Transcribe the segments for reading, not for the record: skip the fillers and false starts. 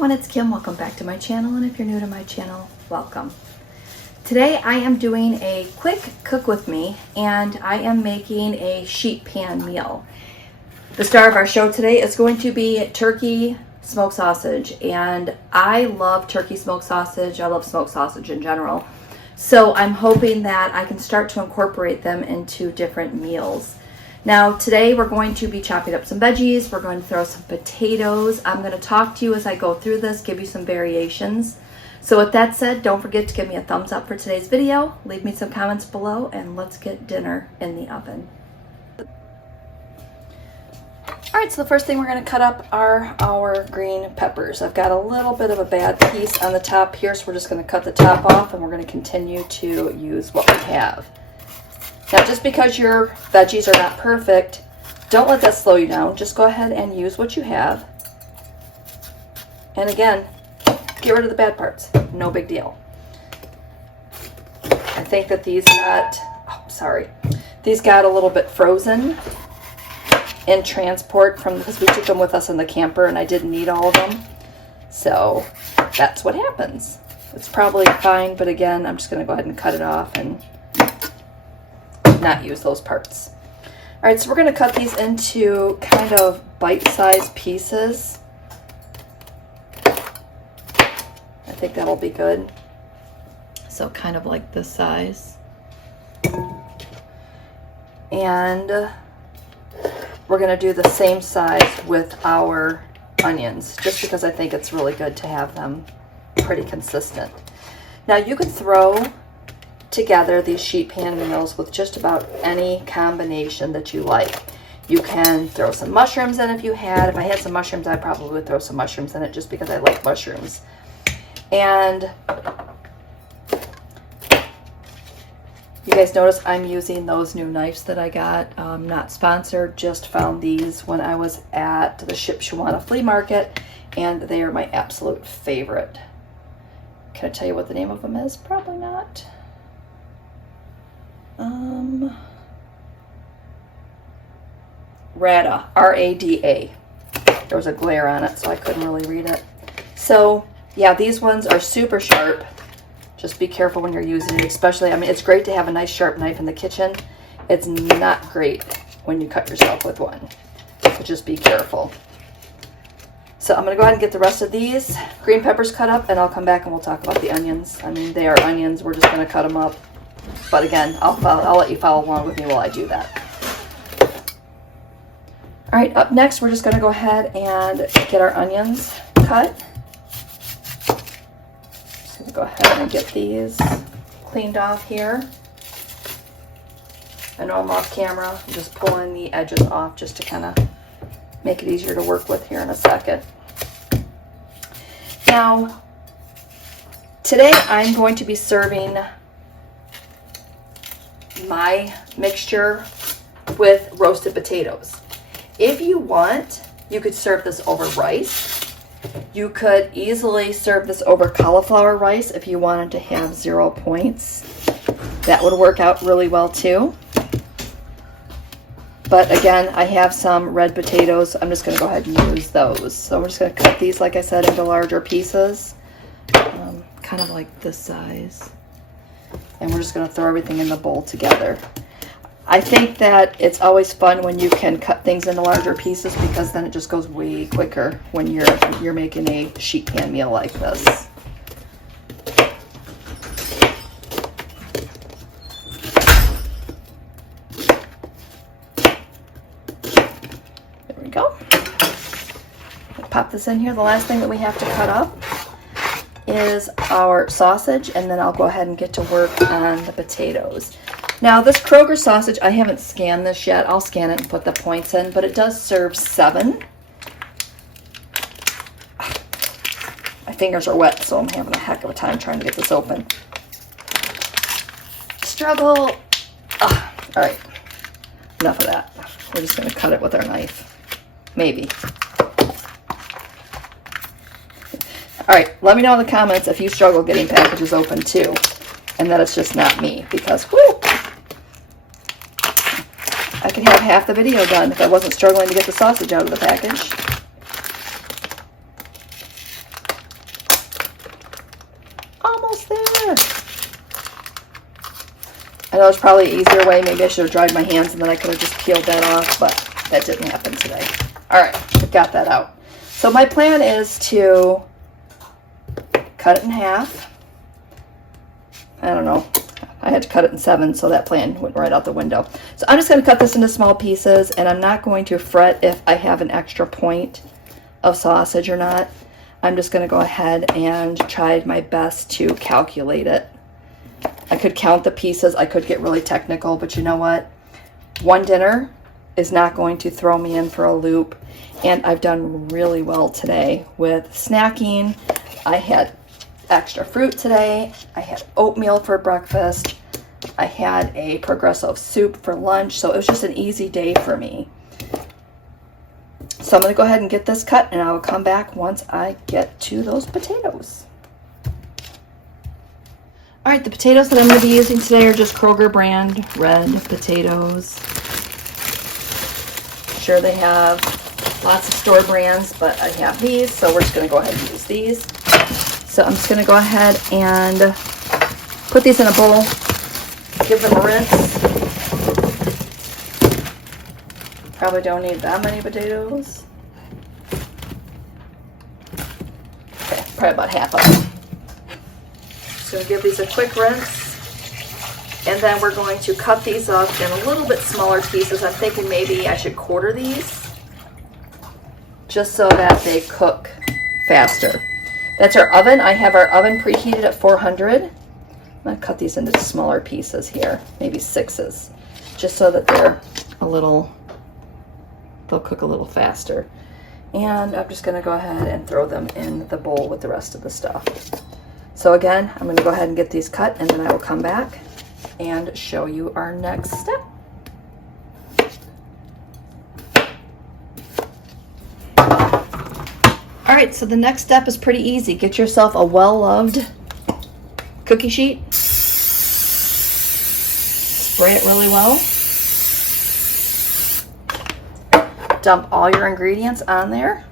everyone, it's Kim. Welcome back to my channel, and if you're new to my channel, welcome. Today I am doing a quick cook with me, and I am making a sheet pan meal. The star of our show today is going to be turkey smoked sausage, and I love turkey smoked sausage. I love smoked sausage in general. So I'm hoping that I can start to incorporate them into different meals. Now today we're going to be chopping up some veggies, we're going to throw some potatoes. I'm going to talk to you as I go through this, give you some variations. So with that said, don't forget to give me a thumbs up for today's video, leave me some comments below, and let's get dinner in the oven. Alright, so the first thing we're going to cut up are our green peppers. I've got a little bit of a bad piece on the top here, so we're just going to cut the top off and we're going to continue to use what we have. Now, just because your veggies are not perfect, don't let that slow you down. Just go ahead and use what you have. And again, get rid of the bad parts. No big deal. I think that these got a little bit frozen in transport because we took them with us in the camper and I didn't need all of them. So that's what happens. It's probably fine, but again, I'm just going to go ahead and cut it off and not use those parts. All right, so we're going to cut these into kind of bite-sized pieces. I think that'll be good. So kind of like this size. And we're going to do the same size with our onions, just because I think it's really good to have them pretty consistent. Now you could throw together these sheet pan meals with just about any combination that you like. You can throw some mushrooms in if I had some mushrooms, I probably would throw some mushrooms in it just because I like mushrooms. And you guys notice I'm using those new knives that I got. Not sponsored, just found these when I was at the Shipshewana flea market, and they are my absolute favorite. Can I tell you what the name of them is? Probably not. Rada, R-A-D-A. There was a glare on it, so I couldn't really read it. So, yeah, these ones are super sharp. Just be careful when you're using it, especially, I mean, it's great to have a nice sharp knife in the kitchen. It's not great when you cut yourself with one. So just be careful. So I'm going to go ahead and get the rest of these green peppers cut up, and I'll come back and we'll talk about the onions. I mean, they are onions. We're just going to cut them up. But again, I'll let you follow along with me while I do that. All right, up next, we're just going to go ahead and get our onions cut. Just going to go ahead and get these cleaned off here. I know I'm off camera. I'm just pulling the edges off just to kind of make it easier to work with here in a second. Now, today I'm going to be serving my mixture with roasted potatoes. If you want, you could serve this over rice. You could easily serve this over cauliflower rice if you wanted to have 0 points. That would work out really well too. But again, I have some red potatoes. I'm just going to go ahead and use those. So I'm just going to cut these, like I said, into larger pieces, kind of like this size. And we're just going to throw everything in the bowl together. I think that it's always fun when you can cut things into larger pieces, because then it just goes way quicker when you're making a sheet pan meal like this. There we go. Pop this in here. The last thing that we have to cut up is our sausage, and then I'll go ahead and get to work on the potatoes. Now, this Kroger sausage, I haven't scanned this yet. I'll scan it and put the points in, but it does serve 7. My fingers are wet, so I'm having a heck of a time trying to get this open. Struggle. All right, enough of that. We're just going to cut it with our knife. Maybe. All right, let me know in the comments if you struggle getting packages open too, and that it's just not me, because whoo, I could have half the video done if I wasn't struggling to get the sausage out of the package. almost there. I know there's probably an easier way. Maybe I should have dried my hands and then I could have just peeled that off, but that didn't happen today. All right, got that out. So my plan is to cut it in half. I don't know. I had to cut it in 7, so that plan went right out the window. So I'm just going to cut this into small pieces, and I'm not going to fret if I have an extra point of sausage or not. I'm just going to go ahead and try my best to calculate it. I could count the pieces. I could get really technical, but you know what? One dinner is not going to throw me in for a loop, and I've done really well today with snacking. I had extra fruit today. I had oatmeal for breakfast. I had a Progresso soup for lunch, so it was just an easy day for me. So I'm going to go ahead and get this cut, and I will come back once I get to those potatoes. All right, the potatoes that I'm going to be using today are just Kroger brand red potatoes. Sure, they have lots of store brands, but I have these, so we're just going to go ahead and use these. So I'm just going to go ahead and put these in a bowl, give them a rinse. Probably don't need that many potatoes. Okay, probably about half of them. Just going to give these a quick rinse. And then we're going to cut these up in a little bit smaller pieces. I'm thinking maybe I should quarter these just so that they cook faster. That's our oven. I have our oven preheated at 400. I'm going to cut these into smaller pieces here, maybe 6s, just so that they'll cook a little faster. And I'm just going to go ahead and throw them in the bowl with the rest of the stuff. So again, I'm going to go ahead and get these cut, and then I will come back and show you our next step. All right, so the next step is pretty easy. Get yourself a well-loved cookie sheet. Spray it really well. Dump all your ingredients on there.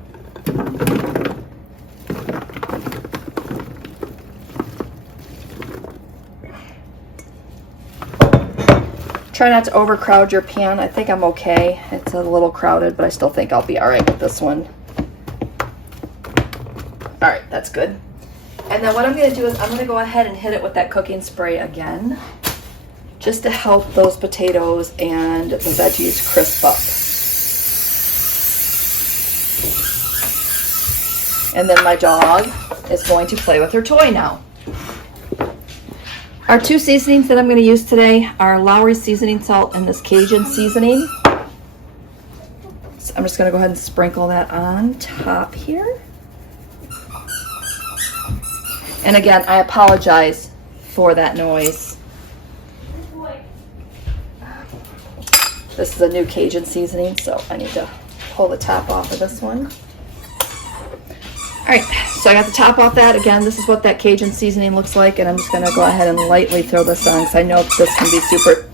Try not to overcrowd your pan. I think I'm okay. It's a little crowded, but I still think I'll be all right with this one. All right, that's good. And then what I'm going to do is I'm going to go ahead and hit it with that cooking spray again, just to help those potatoes and the veggies crisp up. And then my dog is going to play with her toy now. Our 2 seasonings that I'm going to use today are Lowry seasoning salt and this Cajun seasoning. So I'm just going to go ahead and sprinkle that on top here. And again, I apologize for that noise. This is a new Cajun seasoning, so I need to pull the top off of this one. All right, so I got the top off that. Again, this is what that Cajun seasoning looks like, and I'm just gonna go ahead and lightly throw this on because I know this can be super,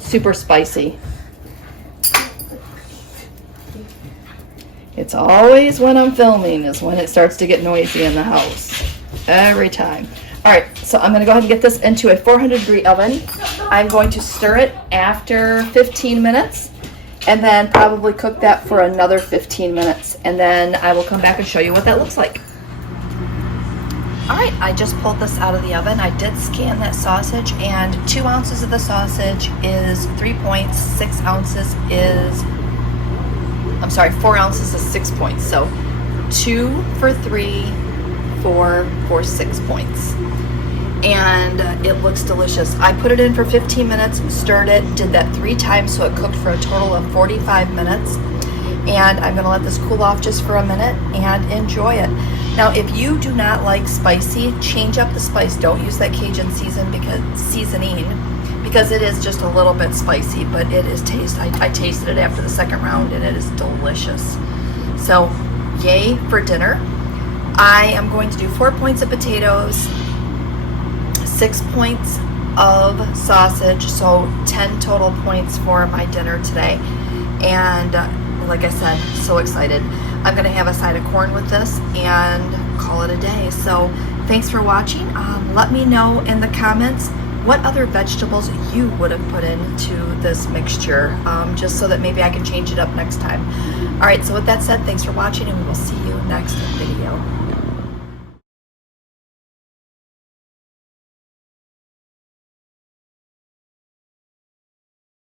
super spicy. It's always when I'm filming is when it starts to get noisy in the house. Every time. All right, so I'm gonna go ahead and get this into a 400-degree oven. I'm going to stir it after 15 minutes and then probably cook that for another 15 minutes. And then I will come back and show you what that looks like. All right, I just pulled this out of the oven. I did scan that sausage, and 2 ounces of the sausage is 3 points, 6 ounces is, 4 ounces is 6 points. So 2 for 3, 4 for 6 points. And it looks delicious. I put it in for 15 minutes, stirred it, did that 3 times, so it cooked for a total of 45 minutes. And I'm gonna let this cool off just for a minute and enjoy it. Now, if you do not like spicy, change up the spice. Don't use that Cajun seasoning because it is just a little bit spicy, but it is I tasted it after the second round and it is delicious. So, yay for dinner. I am going to do 4 points of potatoes, 6 points of sausage, so 10 total points for my dinner today. And like I said, so excited. I'm gonna have a side of corn with this and call it a day. So thanks for watching. Let me know in the comments what other vegetables you would have put into this mixture, just so that maybe I can change it up next time. All right, so with that said, thanks for watching, and we will see you next video.